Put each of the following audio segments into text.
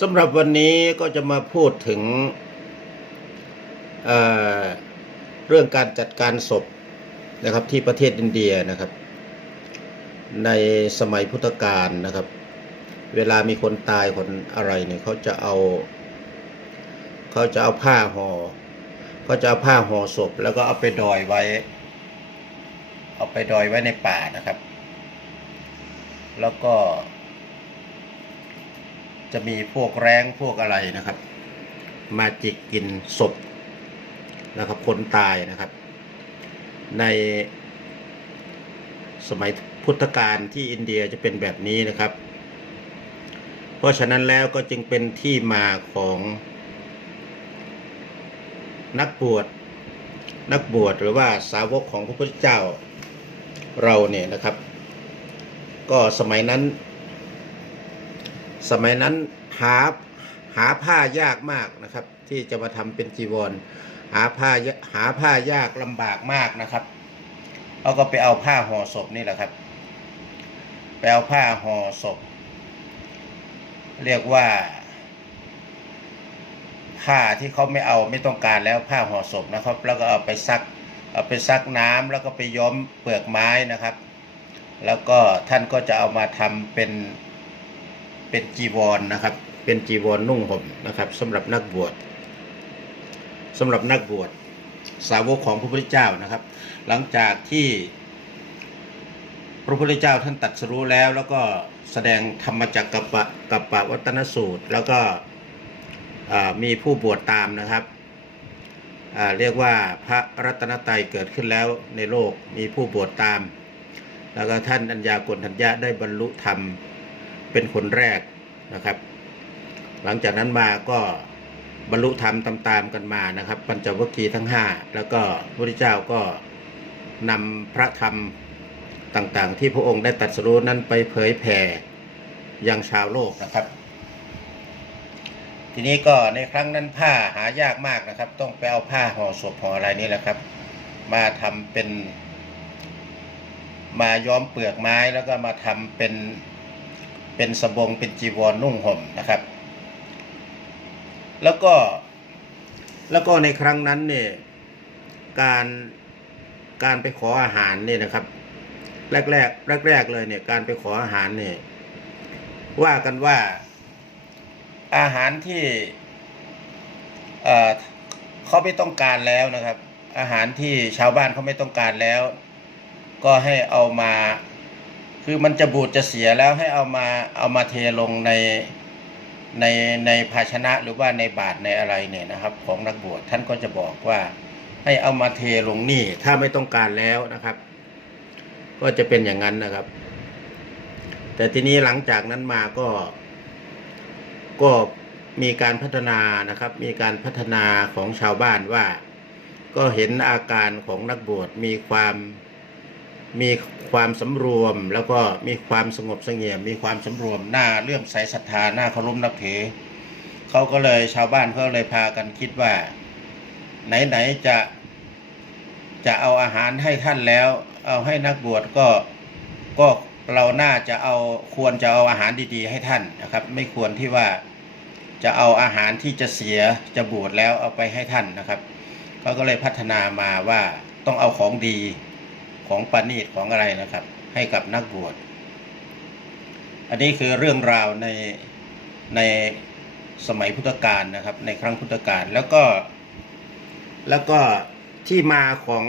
สำหรับวันนี้ก็จะมาพูดถึงเเรื่องการจัดการศพนะครับที่ประเทศอินเดียนะครับ ในสมัยพุทธกาลนะครับ เวลามีคนตายคนอะไรเนี่ยเขาจะเอาเขาจะเอาผ้าหอ่อเขาจะเอาผ้าห่อศพ แล้วก็เอาไปดอยไว้ เอาไปดอยไว้ในป่านะครับ แล้วก็ จะมีพวกแรงพวกอะไรนะครับ มาจิกกินศพนะครับ คนตายนะครับ ในสมัยพุทธกาลที่อินเดียจะเป็นแบบนี้นะครับ เพราะฉะนั้นแล้วก็จึงเป็นที่มาของนักบวชนักบวชหรือว่าสาวกของพระพุทธเจ้าเราเนี่ยนะครับ ก็สมัยนั้น สมัยนั้นหาหาผ้ายากมากนะครับ ที่จะมาทำเป็นจีวร หาผ้าหาผ้ายากลำบากมากนะครับเขาก็ไปเอาผ้าห่อศพนี่แหละครับไปเอาผ้าห่อศพ เรียกว่าผ้าที่เขาไม่เอาไม่ต้องการแล้วผ้าห่อศพนะครับ แล้วก็เอาไปซักเอาไปซักน้ำแล้วก็ไปย้อมเปลือกไม้นะครับ แล้วก็ท่านก็จะเอามาทำเป็น เป็นจีวรนนะครับ เป็นจีวรนนุ่งห่มนะครับสำหรับนักบวชสำหรับนักบวชสาวกของพระพุทธเจ้านะครับ หลังจากที่พระพุทธเจ้าท่านตัดสรู้แล้ว แล้วก็แสดงธรรมจักรกับปะกับปะวัตนสูตร แล้วก็มีผู้บวชตามนะครับเรียกว่าพระรัตนตรัยเกิดขึ้นแล้วในโลกมีผู้บวชตาม แล้วก็ท่านอัญญากลทัญญะได้บรรลุธรรม เป็นคนแรกนะครับ หลังจากนั้นมาก็บรรลุธรรมตามๆกันมานะครับ ปัญจวัคคีย์ทั้ง 5 แล้วก็พระพุทธเจ้าก็นำพระธรรมต่างๆ ที่พระองค์ได้ตัดสรู้นั้นไปเผยแผ่ยังชาวโลกนะครับ ทีนี้ก็ในครั้งนั้นผ้าหายากมากนะครับ ต้องไปเอาผ้าห่อศพห่ออะไรนี่แหละครับ มาทำเป็น มาย้อมเปลือกไม้แล้วก็มาทำเป็น เป็นสบงเป็นจีวรนุ่งห่มนะครับ แล้วก็แล้วก็ในครั้งนั้นเนี่ยการการไปขออาหารเนี่ยนะครับ แรกแรกแรกแรกเลยเนี่ยการไปขออาหารเนี่ยว่ากันว่าอาหารที่เอ่อเขาไม่ต้องการแล้วนะครับ อาหารที่ชาวบ้านเขาไม่ต้องการแล้ว ก็ให้เอามา คือมันจะบูดจะเสียแล้วให้เอามาเอามาเทลงในในในภาชนะหรือว่าในบาตรในอะไรเนี่ยนะครับ ของนักบวชท่านก็จะบอกว่า ให้เอามาเทลงนี่ถ้าไม่ต้องการแล้วนะครับ ก็จะเป็นอย่างนั้นนะครับ แต่ทีนี้หลังจากนั้นมาก็ ก็มีการพัฒนานะครับ มีการพัฒนาของชาวบ้านว่า ก็เห็นอาการของนักบวชมีความ มีความสำรวมแล้วก็มีความสงบเสงี่ยม มีความสำรวมหน้าเลื่อมใสศรัทธาหน้าเคารพนับถือเขาก็เลยชาวบ้านเขาเลยพากันคิดว่า ไหนๆจะจะเอาอาหารให้ท่านแล้ว เอาให้นักบวชก็ก็เราน่าจะเอาควรจะเอาอาหารดีๆ ให้ท่านนะครับ ไม่ควรที่ว่าจะเอาอาหารที่จะเสียจะบูดแล้วเอาไปให้ท่านนะครับเขาก็เลยพัฒนามาว่าต้องเอาของดี ของปานีตของอะไรนะครับ ให้กับนักบวช อันนี้คือเรื่องราวในในสมัยพุทธกาลนะครับ ในครั้งพุทธกาลแล้วก็ แล้วก็ที่มาของ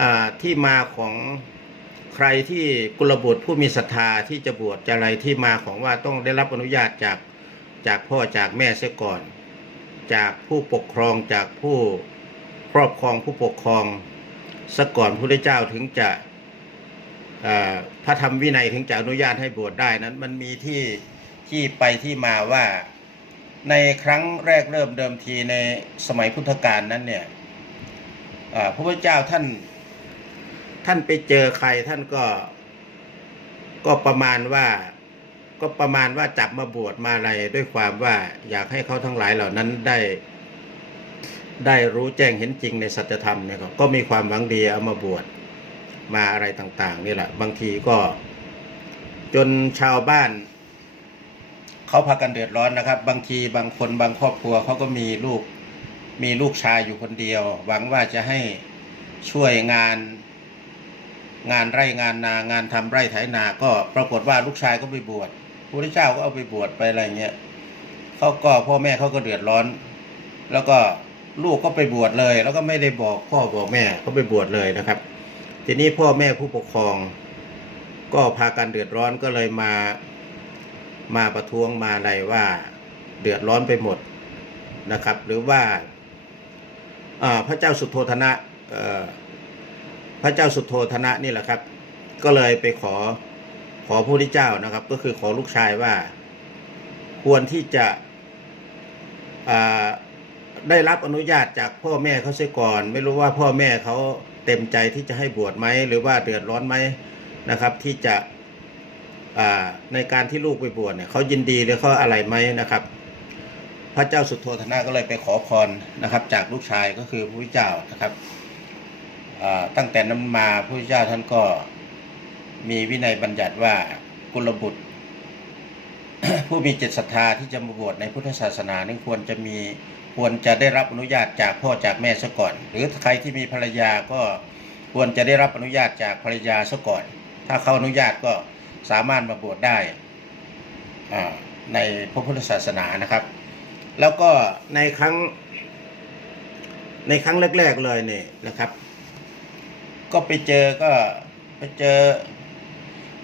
อาที่มาของใครที่กุลบุตรผู้มีศรัทธาที่จะบวชจะอะไรที่มาของว่าต้องได้รับอนุญาตจากจากพ่อจากแม่เสียก่อน จากผู้ปกครองจากผู้ครอบครองผู้ปกครอง ซะก่อนพระพุทธเจ้าถึงจะพระธรรมวินัยถึงจะอนุญาตให้บวชได้นั้น มันมีที่ที่ไปที่มาว่าในครั้งแรกเริ่มเดิมทีในสมัยพุทธกาลนั้นเนี่ยพระพุทธเจ้าท่านท่านไปเจอใครท่านก็ก็ประมาณว่าก็ประมาณว่าจับมาบวชมาอะไรด้วยความว่าอยากให้เขาทั้งหลายเหล่านั้นได้ ได้รู้แจ้งเห็นจริงในสัจธรรมเนี่ยก็ก็มีความหวังดีเอามาบวชมาอะไรต่างๆนี่แหละ บางทีก็ จนชาวบ้าน เขาพากันเดือดร้อนนะครับ บางทีบางคนบางครอบครัวเขาก็มีลูกมีลูกชายอยู่คนเดียว หวังว่าจะให้ช่วยงาน งานไร่งานนางานทำไร่ไถนา ก็ปรากฏว่าลูกชายก็ไปบวชพระเจ้าก็เอาไปบวชไปอะไรเงี้ยเขาก็พ่อแม่เขาก็เดือดร้อน แล้วก็ ลูกก็ไปบวชเลย แล้วก็ไม่ได้บอกพ่อบอกแม่ก็ไปบวชเลยนะครับ ทีนี้พ่อแม่ผู้ปกครอง ก็พากันเดือดร้อนก็เลยมามาประท้วงมาอะไรว่าเดือดร้อนไปหมดนะครับ หรือว่าพระเจ้าสุโธธนะพระเจ้าสุโธธนะนี่แหละครับ ก็เลยไปขอขอพระพุทธเจ้านะครับ ก็คือขอลูกชายว่า ควรที่จะ ได้รับอนุญาตจากพ่อแม่เขาเสียก่อน ไม่รู้ว่าพ่อแม่เขาเต็มใจที่จะให้บวชไหมหรือว่าเดือดร้อนไหมนะครับ ที่จะในการที่ลูกไปบวชเนี่ยเขายินดีหรือเขาอะไรไหมนะครับ พระเจ้าสุโธธนะก็เลยไปขอพรนะครับ จากลูกชายก็คือพระพุทธเจ้านะครับตั้งแต่นั้นมาพระพุทธเจ้าท่านก็มีวินัยบัญญัติว่ากุลบุตร ผู้มีจิตศรัทธาที่จะมาบวชในพุทธศาสนานี่ควรจะมีควรจะได้รับอนุญาตจากพ่อจากแม่ซะก่อน หรือใครที่มีภรรยาก็ควรจะได้รับอนุญาตจากภรรยาซะก่อน ถ้าเขาอนุญาตก็สามารถมาบวชได้ในพระพุทธศาสนานะครับ แล้วก็ในครั้งในครั้งแรกๆเลยเนี่ยนะครับ ก็ไปเจอก็ไปเจอ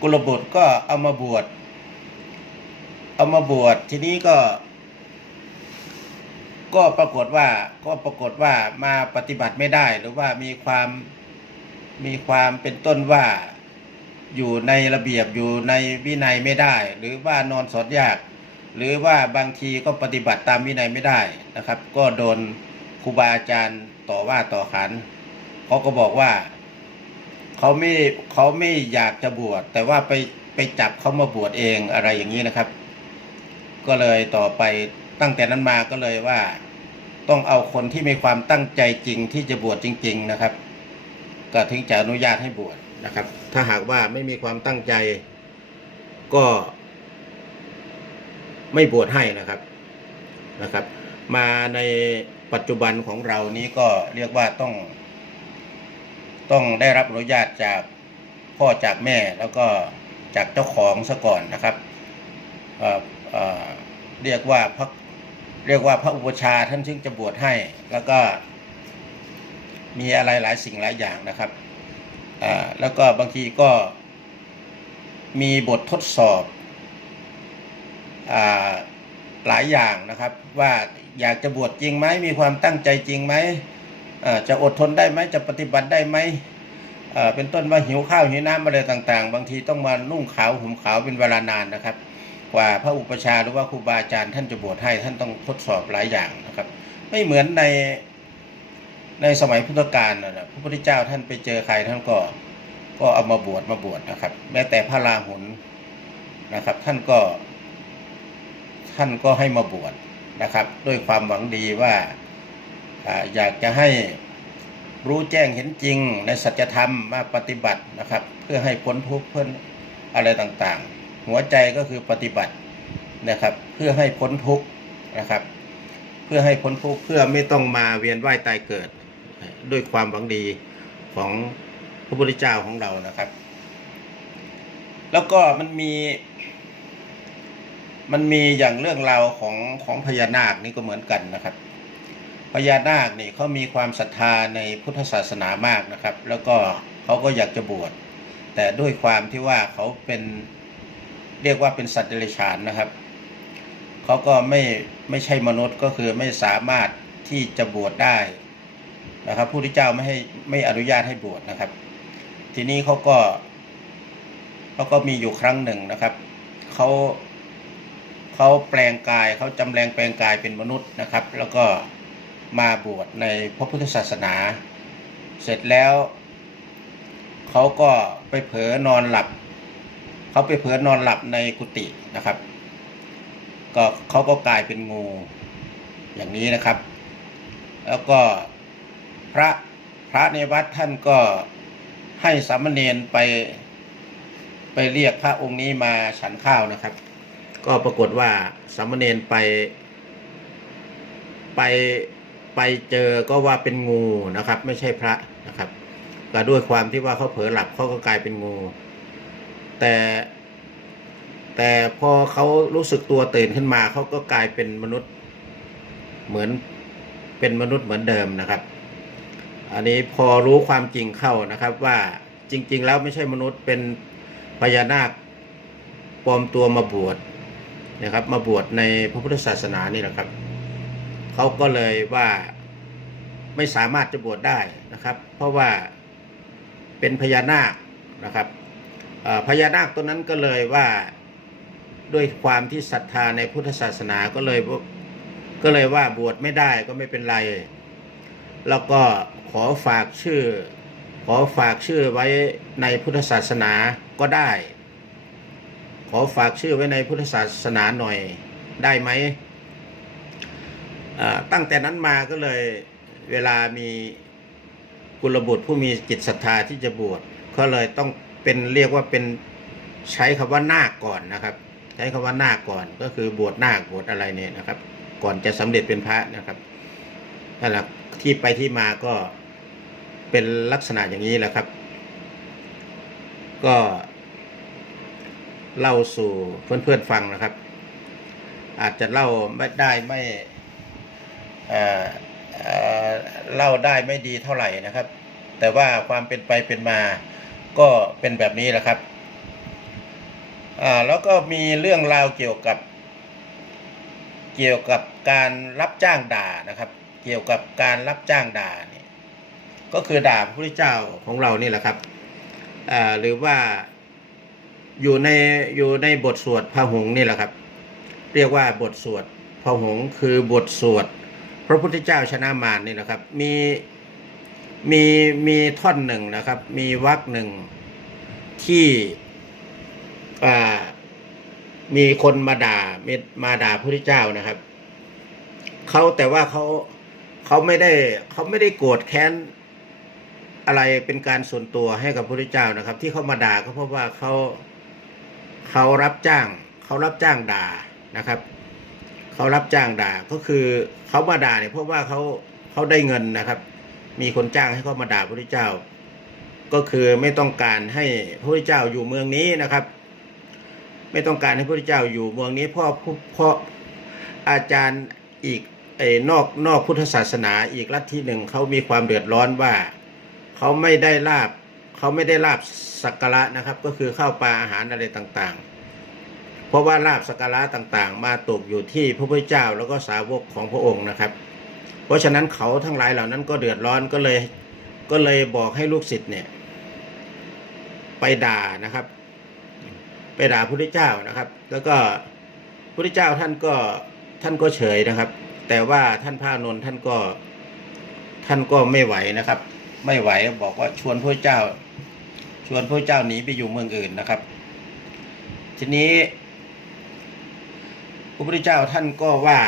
กุลบุตรก็เอามาบวช เอามาบวชทีนี้ก็ ก็ปรากฏว่า ก็ปรากฏว่ามาปฏิบัติไม่ได้ หรือว่ามีความมีความเป็นต้นว่าอยู่ในระเบียบอยู่ในวินัยไม่ได้ หรือว่านอนสอดยาก หรือว่าบางทีก็ปฏิบัติตามวินัยไม่ได้นะครับ ก็โดนครูบาอาจารย์ต่อว่าต่อขานเขาก็บอกว่าเขาไม่เขาไม่อยากจะบวชแต่ว่าไปไปจับเขามาบวชเองอะไรอย่างนี้นะครับ ก็เลยต่อไปตั้งแต่นั้นมาก็เลยว่า ต้องเอาคนที่มีความตั้งใจจริงที่จะบวชจริง ๆนะครับ ก็ถึงจะอนุญาตให้บวชนะครับ ถ้าหากว่าไม่มีความตั้งใจก็ ไม่บวชให้นะครับนะครับ มาในปัจจุบันของเรานี้ก็เรียกว่าต้อง ต้องได้รับอนุญาตจากพ่อจากแม่แล้วก็จากเจ้าของซะก่อนนะครับ เรียกว่าพระเรียกว่าพระอุปชาท่านซึ่งจะบวชให้ แล้วก็มีอะไรหลายสิ่งหลายอย่างนะครับแล้วก็บางทีก็มีบททดสอบอหลายอย่างนะครับ ว่าอยากจะบวชจริงไหมมีความตั้งใจจริงไหมจะอดทนได้ไหมจะปฏิบัติได้ไหมเอ่อเป็นต้นว่าหิวข้าวหิวน้ำอะไรต่าง ๆ บางทีต้องมานุ่งขาวห่มขาวเป็นเวลานานนะครับ กว่าพระอุปชาหรือว่าครูบาอาจารย์ท่านจะบวชให้ท่านต้องทดสอบหลายอย่างนะครับ ไม่เหมือนในในสมัยพุทธกาลนะพระพุทธเจ้าท่านไปเจอใครท่านก็ก็เอามาบวชมาบวชนะครับ แม้แต่พระราหุลนะครับ ท่านก็ ท่านก็ให้มาบวชนะครับ ด้วยความหวังดีว่าอ่าอยากจะให้รู้แจ้งเห็นจริงในสัจธรรมมาปฏิบัตินะครับ เพื่อให้พ้นทุกข์เพื่ออะไรต่างๆ หัวใจก็คือปฏิบัตินะครับ เพื่อให้พ้นทุกข์นะครับ เพื่อให้พ้นทุกข์เพื่อไม่ต้องมาเวียนว่ายตายเกิด ด้วยความหวังดีของพระพุทธเจ้าของเรานะครับ แล้วก็มันมีมันมีอย่างเรื่องราวของของพญานาคนี่ก็เหมือนกันนะครับ พญานาคนี่เขามีความศรัทธาในพุทธศาสนามากนะครับ แล้วก็เขาก็อยากจะบวชแต่ด้วยความที่ว่าเขาเป็น เรียกว่าเป็นสัตว์เดรัจฉานนะครับเขาก็ไม่ไม่ใช่มนุษย์ก็คือไม่สามารถที่จะบวชได้นะครับผู้ที่เจ้าไม่ให้ไม่อนุญาตให้บวชนะครับ ทีนี้เขาก็เขาก็มีอยู่ครั้งหนึ่งนะครับเขาเขาแปลงกายเขาจำแรงแปลงกายเป็นมนุษย์นะครับ แล้วก็มาบวชในพระพุทธศาสนา เสร็จแล้วเขาก็ไปเผลอนอนหลับ เขาไปเผลอนอนหลับในกุฏินะครับ ก็เขาก็กลายเป็นงูอย่างนี้นะครับ แล้วก็พระพระในวัดท่านก็ให้สามเณรไป ไปเรียกพระองค์นี้มาฉันข้าวนะครับ ก็ปรากฏว่าสามเณรไป ไปไปเจอก็ว่าเป็นงูนะครับ ไม่ใช่พระนะครับก็ด้วยความที่ว่าเขาเผลอหลับเขาก็กลายเป็นงู แต่แต่พอเขารู้สึกตัวตื่นขึ้นมาเขาก็กลายเป็นมนุษย์เหมือนเป็นมนุษย์เหมือนเดิมนะครับ อันนี้พอรู้ความจริงเข้านะครับว่าจริง ๆ แล้วไม่ใช่มนุษย์เป็นพญานาคปลอมตัวมาบวชนะครับ มาบวชในพระพุทธศาสนานี่แหละครับเขาก็เลยว่าไม่สามารถจะบวชได้นะครับ เพราะว่าเป็นพญานาคนะครับ พญานาคตัวนั้นก็เลยว่าด้วยความที่ศรัทธาในพุทธศาสนาก็เลยก็เลยว่าบวชไม่ได้ก็ไม่เป็นไร แล้วก็ขอฝากชื่อ ขอฝากชื่อไว้ในพุทธศาสนาก็ได้ ขอฝากชื่อไว้ในพุทธศาสนาหน่อยได้ไหมตั้งแต่นั้นมาก็เลยเวลามีกุลบุตรผู้มีจิตศรัทธาที่จะบวชก็เลยต้อง เป็นเรียกว่าเป็นใช้คำว่านาคก่อนนะครับ ใช้คำว่านาคก่อนก็คือบวชนาคบวชอะไรเนี่ยนะครับ ก่อนจะสำเร็จเป็นพระนะครับนั่นแหละที่ไปที่มาก็เป็นลักษณะอย่างนี้แหละครับ ก็เล่าสู่เพื่อนๆฟังนะครับ อาจจะเล่าไม่ได้ไม่เออเออเล่าได้ไม่ดีเท่าไหร่นะครับ แต่ว่าความเป็นไปเป็นมา ก็เป็นแบบนี้แหละครับ อ่าแล้วก็มีเรื่องราวเกี่ยวกับ เกี่ยวกับการรับจ้างด่านะครับ เกี่ยวกับการรับจ้างด่าเนี่ยก็คือด่าพระพุทธเจ้าของเรานี่แหละครับ อ่าหรือว่าอยู่ในอยู่ในบทสวดพระหงส์นี่แหละครับ เรียกว่าบทสวดพระหงส์คือบทสวด พระพุทธเจ้าชนะมารนี่นะครับ มี มีมีท่อนหนึ่งนะครับ มีวรรคหนึ่งที่อ่ามีคนมาด่ามีมาด่าพระพุทธเจ้านะครับเขาแต่ว่าเขาเขาไม่ได้เขาไม่ได้โกรธแค้นอะไรเป็นการส่วนตัวให้กับพระพุทธเจ้านะครับ ที่เขามาด่าก็เพราะว่าเขาเขารับจ้างเขารับจ้างด่านะครับเขารับจ้างด่าก็คือเขามาด่าเนี่ยเพราะว่าเขาเขาได้เงินนะครับ มีคนจ้างให้เขามาด่าพระพุทธเจ้า ก็คือไม่ต้องการให้พระพุทธเจ้าอยู่เมืองนี้นะครับ ไม่ต้องการให้พระพุทธเจ้าอยู่เมืองนี้เพราะเพราะอาจารย์อีกไอ้นอกนอกพุทธศาสนาอีกลัทธิหนึ่งเขามีความเดือดร้อนว่าเขาไม่ได้ลาบเขาไม่ได้ลาบสักการะนะครับ ก็คือข้าวปลาอาหารอะไรต่างๆ เพราะว่าลาบสักการะต่างๆ มาตกอยู่ที่พระพุทธเจ้าแล้วก็สาวกของพระองค์นะครับ เพราะฉะนั้นเขาทั้งหลายเหล่านั้นก็เดือดร้อนก็เลย ก็เลยบอกให้ลูกศิษย์เนี่ย ไปด่านะครับ ไปด่าพระพุทธเจ้านะครับ แล้วก็พระพุทธเจ้าท่านก็ท่านก็เฉยนะครับ แต่ว่าท่านพระนนท์ท่านก็ท่านก็ไม่ไหวนะครับ ไม่ไหวบอกว่าชวนพระเจ้า ชวนพระเจ้าหนีไปอยู่เมืองอื่นนะครับ ทีนี้พระพุทธเจ้าท่านก็ว่า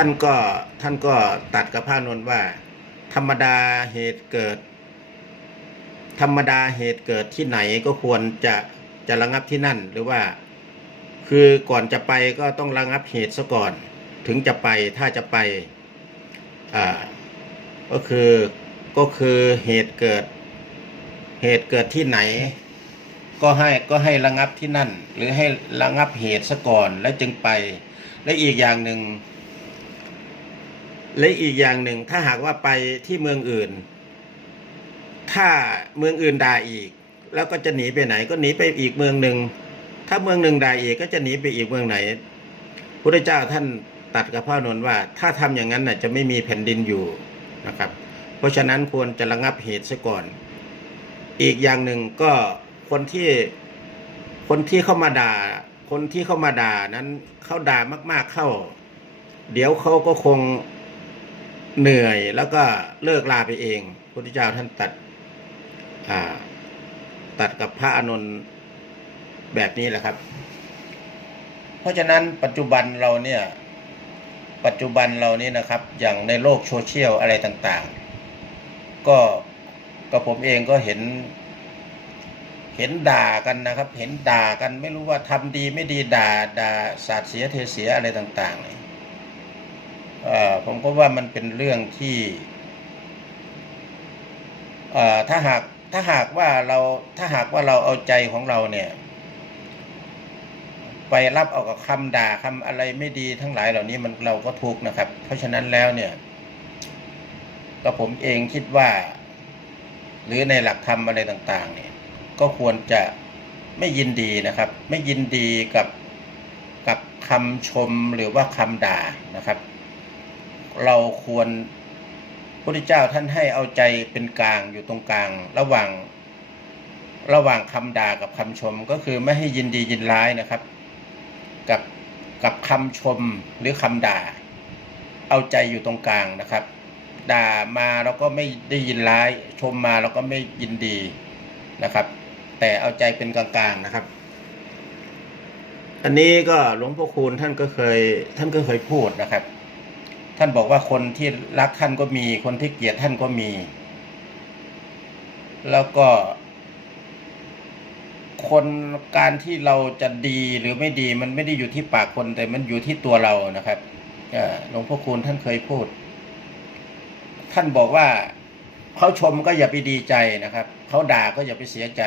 ท่านก็ท่านก็ตัดกับพระนนท์ว่า ธรรมดาเหตุเกิด ธรรมดาเหตุเกิดที่ไหนก็ควรจะจะระงับที่นั่นหรือว่า คือก่อนจะไปก็ต้องระงับเหตุซะก่อน ถึงจะไปถ้าจะไปอ่าก็คือก็คือเหตุเกิด เหตุเกิดที่ไหน ก็ให้ก็ให้ระงับที่นั่น หรือให้ระงับเหตุซะก่อนแล้วจึงไป และอีกอย่างหนึ่ง และอีกอย่างหนึ่งถ้าหากว่าไปที่เมืองอื่น ถ้าเมืองอื่นด่าอีก แล้วก็จะหนีไปไหนก็หนีไปอีกเมืองหนึ่งถ้าเมืองหนึ่งด่าอีกก็จะหนีไปอีกเมืองไหนพระเจ้าท่านตัดกับพระอานนท์ว่า ถ้าทำอย่างนั้นน่ะจะไม่มีแผ่นดินอยู่นะครับ เพราะฉะนั้นควรจะระงับเหตุซะก่อน อีกอย่างหนึ่งก็คนที่คนที่เข้ามาด่า คนที่เข้ามาด่านั้นเขาด่ามาก ๆเข้า เดี๋ยวเขาก็คง เหนื่อยแล้วก็เลิกลาไปเองพระพุทธเจ้าท่านตัดตัดกับพระอานนท์แบบนี้แหละครับ เพราะฉะนั้นปัจจุบันเราเนี่ยปัจจุบันเรานี่นะครับ อย่างในโลกโซเชียลอะไรต่างๆ ก็ก็ผมเองก็เห็น เห็นด่ากันนะครับ เห็นด่ากันไม่รู้ว่าทำดีไม่ดีด่าด่าสาดเสียเทเสียอะไรต่างๆเนี่ย ผมก็ว่ามันเป็นเรื่องที่ถ้าหากถ้าหากว่าเราถ้าหากว่าเราเอาใจของเราเนี่ย ไปรับเอากับคำด่าคำอะไรไม่ดีทั้งหลายเหล่านี้มันเราก็ทุกข์นะครับ เพราะฉะนั้นแล้วเนี่ยก็ผมเองคิดว่า หรือในหลักธรรมอะไรต่าง ๆ เนี่ย ก็ควรจะไม่ยินดีนะครับ ไม่ยินดีกับกับคำชมหรือว่าคำด่านะครับ เราควรพระพุทธเจ้าท่านให้เอาใจเป็นกลางอยู่ตรงกลาง ระหว่างระหว่างคำด่ากับคำชมก็คือไม่ให้ยินดียินร้ายนะครับ กับกับคำชมหรือคำด่า เอาใจอยู่ตรงกลางนะครับ ด่ามาเราก็ไม่ได้ยินร้าย ชมมาเราก็ไม่ยินดีนะครับ แต่เอาใจเป็นกลางๆนะครับ อันนี้ก็หลวงพ่อคูณท่านก็เคยท่านก็เคยพูดนะครับ ท่านบอกว่าคนที่รักท่านก็มี คนที่เกลียดท่านก็มี แล้วก็ คนการที่เราจะดีหรือไม่ดีมันไม่ได้อยู่ที่ปากคนแต่มันอยู่ที่ตัวเรานะครับหลวงพ่อคูณท่านเคยพูด ท่านบอกว่าเขาชมก็อย่าไปดีใจนะครับ เขาด่าก็อย่าไปเสียใจ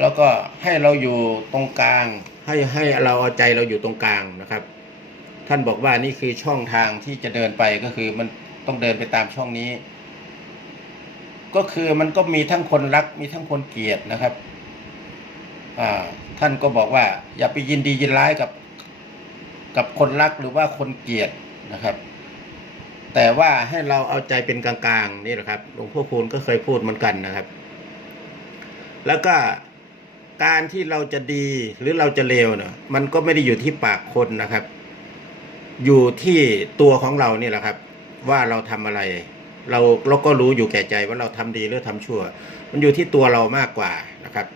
แล้วก็ให้เราอยู่ตรงกลาง ให้ให้เราเอาใจเราอยู่ตรงกลางนะครับ ท่านบอกว่านี่คือช่องทางที่จะเดินไปก็คือมันต้องเดินไปตามช่องนี้ ก็คือมันก็มีทั้งคนรักมีทั้งคนเกลียดนะครับอ่าท่านก็บอกว่า อย่าไปยินดียินร้ายกับ กับคนรักหรือว่าคนเกลียดนะครับ แต่ว่าให้เราเอาใจเป็นกลางๆนี่แหละครับหลวงพ่อคูณก็เคยพูดเหมือนกันนะครับ แล้วก็การที่เราจะดีหรือเราจะเลวเนี่ยมันก็ไม่ได้อยู่ที่ปากคนนะครับ อยู่ที่ตัวของเรานี่แหละครับ ว่าเราทำอะไร เราเราก็รู้อยู่แก่ใจว่าเราทำดีหรือทำชั่ว มันอยู่ที่ตัวเรามากกว่านะครับ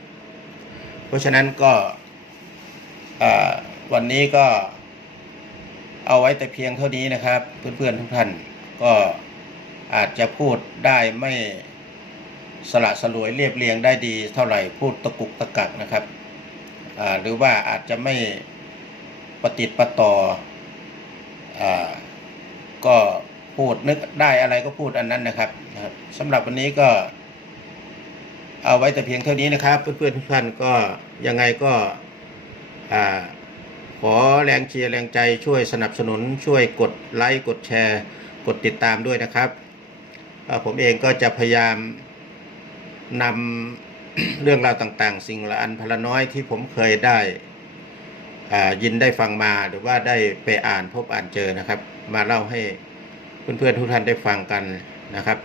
เพราะฉะนั้นก็วันนี้ก็เอาไว้แต่เพียงเท่านี้นะครับ เพื่อนๆทุกท่านก็อาจจะพูดได้ไม่สละสลวยเรียบเรียงได้ดีเท่าไหร่พูดตะกุกตะกักนะครับหรือว่าอาจจะไม่ปฏิดประต่อ ก็พูดนึกได้อะไรก็พูดอันนั้นนะครับสำหรับวันนี้ก็เอาไว้แต่เพียงเท่านี้นะครับ เพื่อนๆทุกท่านก็ยังไงก็ขอแรงเชียร์แรงใจช่วยสนับสนุน ช่วยกดไลค์กดแชร์ กดติดตามด้วยนะครับ ผมเองก็จะพยายามนำเรื่องราวต่างๆ สิ่งละอันพละน้อยที่ผมเคยได้ ยินได้ฟังมาหรือว่าได้ไปอ่านพบอ่านเจอนะครับ มาเล่าให้เพื่อนๆทุกท่านได้ฟังกันนะครับ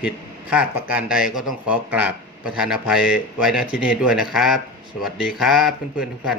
ผิดพลาดประการใดก็ต้องขอกราบประธานอภัยไว้ณที่นี่ด้วยนะครับ สวัสดีครับเพื่อนๆทุกท่าน